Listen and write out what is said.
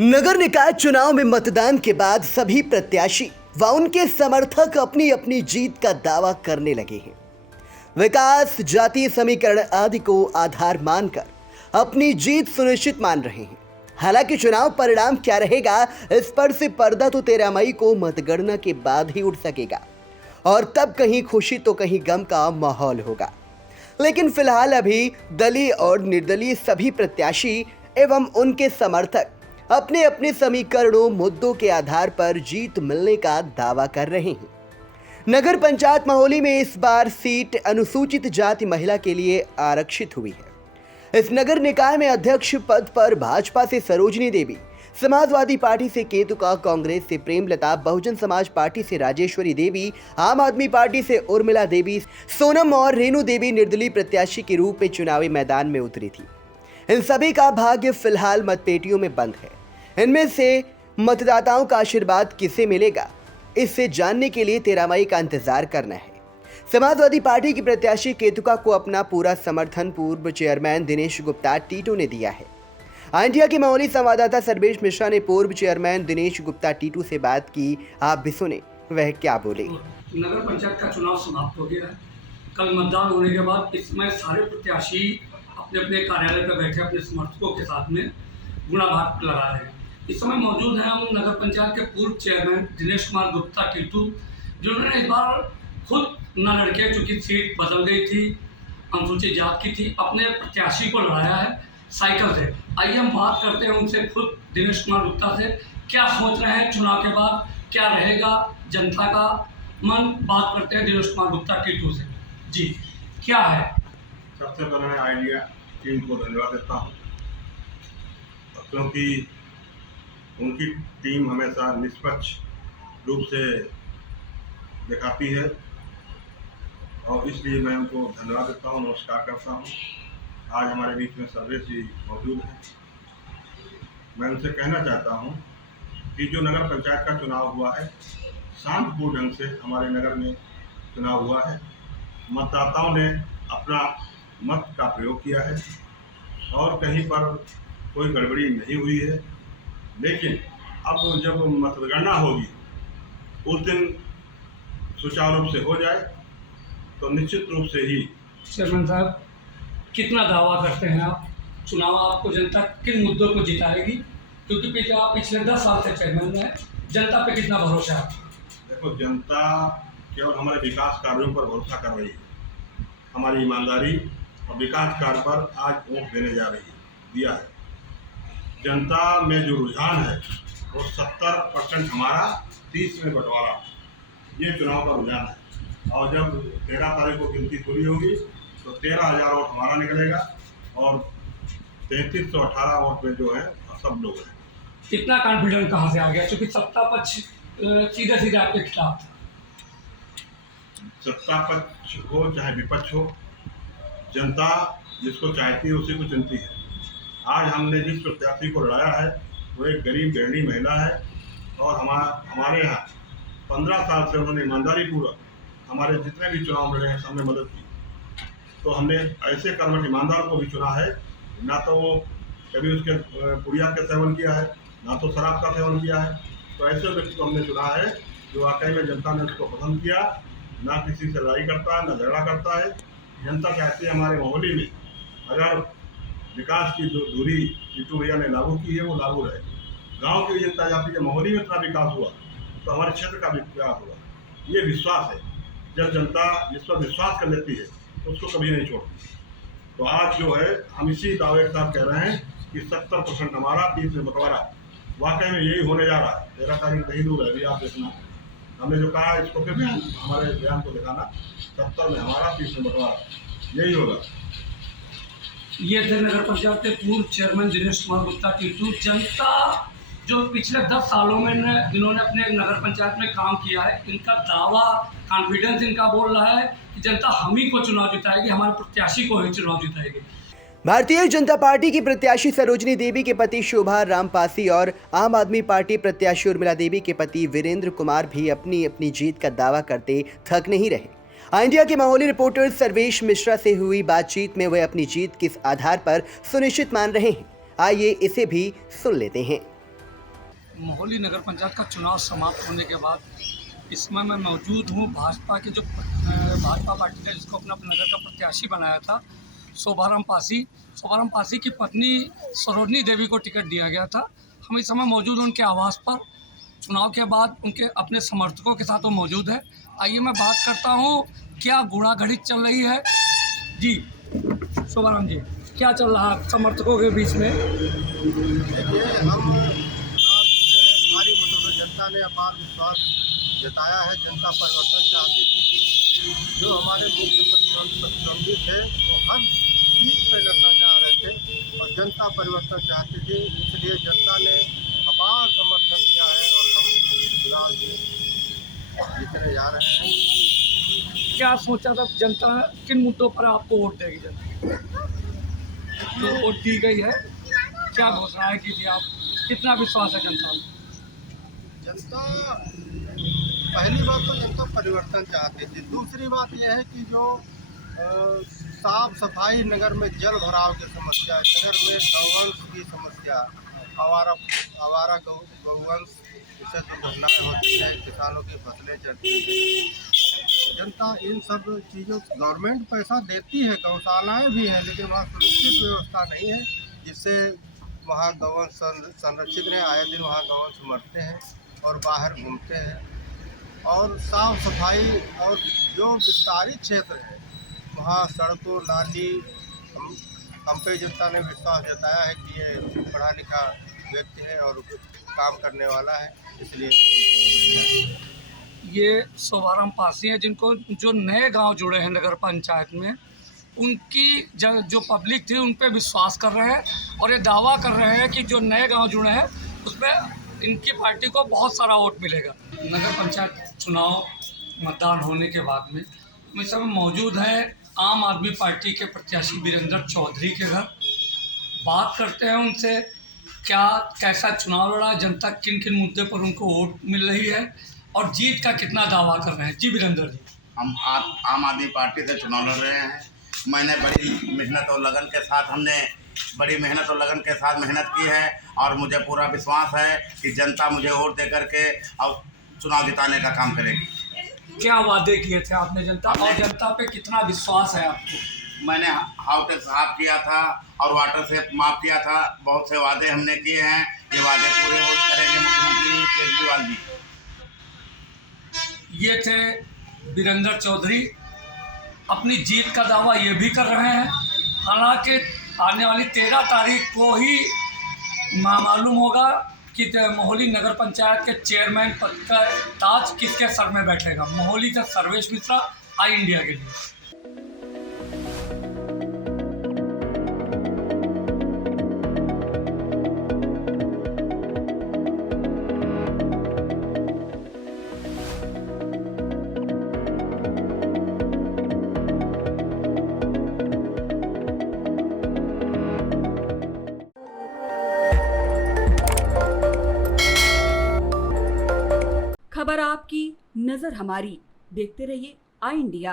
नगर निकाय चुनाव में मतदान के बाद सभी प्रत्याशी व उनके समर्थक अपनी अपनी जीत का दावा करने लगे हैं। विकास, जातीय समीकरण आदि को आधार मानकर अपनी जीत सुनिश्चित मान रहे हैं। हालांकि चुनाव परिणाम क्या रहेगा, इस पर से पर्दा तो 13 मई को मतगणना के बाद ही उठ सकेगा और तब कहीं खुशी तो कहीं गम का माहौल होगा। लेकिन फिलहाल अभी दलीय और निर्दलीय सभी प्रत्याशी एवं उनके समर्थक अपने अपने समीकरणों, मुद्दों के आधार पर जीत मिलने का दावा कर रहे हैं। नगर पंचायत महोली में इस बार सीट अनुसूचित जाति महिला के लिए आरक्षित हुई है। इस नगर निकाय में अध्यक्ष पद पर भाजपा से सरोजनी देवी, समाजवादी पार्टी से केतुका, कांग्रेस से प्रेमलता, बहुजन समाज पार्टी से राजेश्वरी देवी, आम आदमी पार्टी से उर्मिला देवी, सोनम और रेणु देवी निर्दलीय प्रत्याशी के रूप में चुनावी मैदान में उतरी थी। इन सभी का भाग्य फिलहाल मतपेटियों में बंद है। इनमें से मतदाताओं का आशीर्वाद किसे मिलेगा, इससे जानने के लिए 13 मई का इंतजार करना है। समाजवादी पार्टी की प्रत्याशी केतुका को अपना पूरा समर्थन पूर्व चेयरमैन दिनेश गुप्ता टीटू ने दिया है। इंडिया के महोली संवाददाता सर्वेश मिश्रा ने पूर्व चेयरमैन दिनेश गुप्ता टीटू से बात की। आप भी सुने वह क्या बोले। नगर पंचायत का चुनाव समाप्त हो गया है। कल मतदान होने के बाद इस समय सारे प्रत्याशी अपने अपने कार्यालय पर बैठे अपने समर्थकों के साथ में गुणाभाग लगा रहे हैं। इस समय मौजूद हैं हम नगर पंचायत के पूर्व चेयरमैन दिनेश कुमार गुप्ता टीटू, जिन्होंने इस बार खुद न लड़के, चूँकि सीट बदल गई थी, अनुसूचित जात की थी, अपने प्रत्याशी को लड़ाया है साइकिल से। आइए हम बात करते हैं उनसे, खुद दिनेश कुमार गुप्ता से, क्या सोच रहे हैं चुनाव के बाद, क्या रहेगा जनता का मन। बात करते हैं दिनेश कुमार गुप्ता टीटू से। जी, क्या है? सबसे पहले मैं आइडिया टीम को धन्यवाद देता हूँ, क्योंकि उनकी टीम हमेशा निष्पक्ष रूप से दिखाती है और इसलिए मैं उनको धन्यवाद देता हूँ, नमस्कार करता हूँ। आज हमारे बीच में सर्वेश जी मौजूद हैं। मैं उनसे कहना चाहता हूँ कि जो नगर पंचायत का चुनाव हुआ है, शांतिपूर्ण ढंग से हमारे नगर में चुनाव हुआ है। मतदाताओं ने अपना मत का प्रयोग किया है और कहीं पर कोई गड़बड़ी नहीं हुई है। लेकिन अब जब मतगणना होगी उस दिन सुचारू रूप से हो जाए तो निश्चित रूप से ही। चेयरमैन साहब, कितना दावा करते हैं आप, चुनाव आपको जनता किन मुद्दों को जिताएगी? क्योंकि आप पिछले 10 साल से चेयरमैन हैं, जनता पे कितना भरोसा है? देखो, जनता केवल हमारे विकास कार्यों पर भरोसा कर रही है। हमारी ईमानदारी और विकास कार्य पर आज वोट देने जा रही है, दिया है। जनता में जो रुझान है वो 70% हमारा, 30 में बंटवारा, ये चुनाव का रुझान है। और जब 13 तारीख को गिनती पूरी होगी तो 13,000 वोट हमारा निकलेगा और 3318 वोट में जो है सब लोग हैं। कितना कॉन्फिडेंस कहाँ से आ गया, क्योंकि सत्ता पक्ष सीधे सीधे आपके खिलाफ था? सत्ता पक्ष हो चाहे विपक्ष हो, जनता जिसको चाहती है उसी को चुनती है। आज हमने जिस प्रत्याशी को लड़ाया है वो एक गरीब गृहिणी महिला है और हमारे यहाँ 15 साल से उन्होंने ईमानदारी पूर्वक हमारे जितने भी चुनाव लड़े हैं सबने मदद की। तो हमने ऐसे कर्मठ ईमानदार को भी चुना है, ना तो वो कभी उसके पुड़िया का सेवन किया है, ना तो शराब का सेवन किया है। तो ऐसे व्यक्ति को हमने चुना है जो वाकई में जनता ने उसको पसंद किया, ना किसी से लड़ाई करता है, ना झगड़ा करता है। जनता चाहती है हमारे महोली में अगर विकास की जो दूरी टीटू भैया ने लागू की है वो लागू रहे। गांव की जनता चाहती है महोली में इतना विकास हुआ तो हमारे क्षेत्र का भी विकास हुआ। ये विश्वास है, जब जनता जिस पर विश्वास कर लेती है तो उसको कभी नहीं छोड़ती। तो आज जो है हम इसी दावे के साथ कह रहे हैं कि 70% हमारा, 30 में बंटवारा। वाकई में यही होने जा रहा है। 13 तारीख नहीं दूर है, अभी आप देखना। हमने जो कहा इसको फिर हमारे बयान को दिखाना, 70 में हमारा, 30 में बंटवारा, यही होगा। ये थे नगर पंचायत के पूर्व चेयरमैन दिनेश कुमार गुप्ता टीटू। जनता जो पिछले 10 सालों में इन्होंने अपने नगर पंचायत में काम किया है, इनका दावा, कॉन्फिडेंस इनका बोल रहा है कि जनता हम ही को चुनाव जिताएगी, हमारे प्रत्याशी को ही चुनाव जिताएगी। भारतीय जनता पार्टी की प्रत्याशी सरोजनी देवी के पति शोभा रामपासी और आम आदमी पार्टी प्रत्याशी उर्मिला देवी के पति वीरेंद्र कुमार भी अपनी अपनी जीत का दावा करते थक नहीं रहे। इंडिया के महोली रिपोर्टर सर्वेश मिश्रा से हुई बातचीत में वे अपनी जीत किस आधार पर सुनिश्चित मान रहे हैं, आइए इसे भी सुन लेते हैं। मोहाली नगर पंचायत का चुनाव समाप्त होने के बाद इसमें मैं मौजूद हूँ। भाजपा के जो भाजपा पार्टी ने जिसको अपना नगर का प्रत्याशी बनाया था, शोभाराम पासी की पत्नी सरोजनी देवी को टिकट दिया गया था। हम इस समय मौजूद हैं उनके आवास पर। चुनाव के बाद उनके अपने समर्थकों के साथ वो मौजूद है। आइए मैं बात करता हूँ क्या गुणागढ़ी चल रही है। जी शोभाराम जी, क्या चल रहा है समर्थकों के बीच में? देखिए, हम चुनाव जीते हैं, भारी मतों से जनता ने अपार विश्वास जताया है। जनता परिवर्तन चाहती थी। जो हमारे मुख्य प्रतिद्वंदी थे वो हर सीट पर लड़ना चाह रहे थे और जनता परिवर्तन चाहती थी, इसलिए जनता ने अपार समर्थन किया है और हम चुनाव जीतने जा रहे हैं। क्या सोचा था जनता, किन मुद्दों पर आपको वोट देगी जनता? जो वोट दी गई है, क्या घोषणाएं की थी आप? कितना विश्वास है जनता में? जनता पहली बात तो जनता परिवर्तन चाहती थी। दूसरी बात यह है कि जो साफ सफाई, नगर में जल भराव की समस्या, नगर में गौवंश की समस्या, आवारा गौवंश, इससे दुर्घटनाएँ होती हैं, किसानों की फसलें चढ़ती हैं। जनता इन सब चीज़ों, गवर्नमेंट पैसा देती है, गौशालाएँ भी हैं, लेकिन वहाँ सुरक्षित व्यवस्था नहीं है, जिससे वहाँ गौवंश संरक्षित नहीं। आए दिन वहाँ गौवंश मरते हैं और बाहर घूमते हैं। और साफ सफाई और जो विस्तारित क्षेत्र है वहाँ सड़कों, नाली, हम पे जनता ने विश्वास जताया है कि ये पढ़ा लिखा व्यक्ति है और काम करने वाला है, इसलिए ये शोभाराम पासी हैं जिनको जो नए गांव जुड़े हैं नगर पंचायत में, उनकी जो पब्लिक थी उन पे विश्वास कर रहे हैं और ये दावा कर रहे हैं कि जो नए गांव जुड़े हैं उसमें इनकी पार्टी को बहुत सारा वोट मिलेगा। नगर पंचायत चुनाव मतदान होने के बाद में हम इस समय मौजूद हैं आम आदमी पार्टी के प्रत्याशी वीरेंद्र चौधरी के घर। बात करते हैं उनसे, क्या कैसा चुनाव लड़ा, जनता किन किन मुद्दे पर उनको वोट मिल रही है और जीत का कितना दावा कर रहे हैं। जी वीरेंद्र जी। हम आम आदमी पार्टी से चुनाव लड़ रहे हैं। मैंने बड़ी मेहनत और लगन के साथ मेहनत की है और मुझे पूरा विश्वास है कि जनता मुझे वोट दे करके और चुनाव जिताने का काम करेगी। क्या वादे किए थे आपने जनता और जनता पे कितना विश्वास है आपको? मैंने हाउस टैक्स साफ किया था और वाटर से माफ़ किया था। बहुत से वादे हमने किए हैं, ये वादे पूरे हो करेंगे मुख्यमंत्री केजरीवाल जी। ये थे वीरेंद्र चौधरी, अपनी जीत का दावा ये भी कर रहे हैं। हालांकि आने वाली 13 तारीख को ही मालूम होगा कि मोहाली नगर पंचायत के चेयरमैन पद का ताज किसके सर में बैठेगा। मोहाली से सर्वेश मिश्रा, आई इंडिया के लिए। खबर आपकी, नजर हमारी। देखते रहिए आई इंडिया।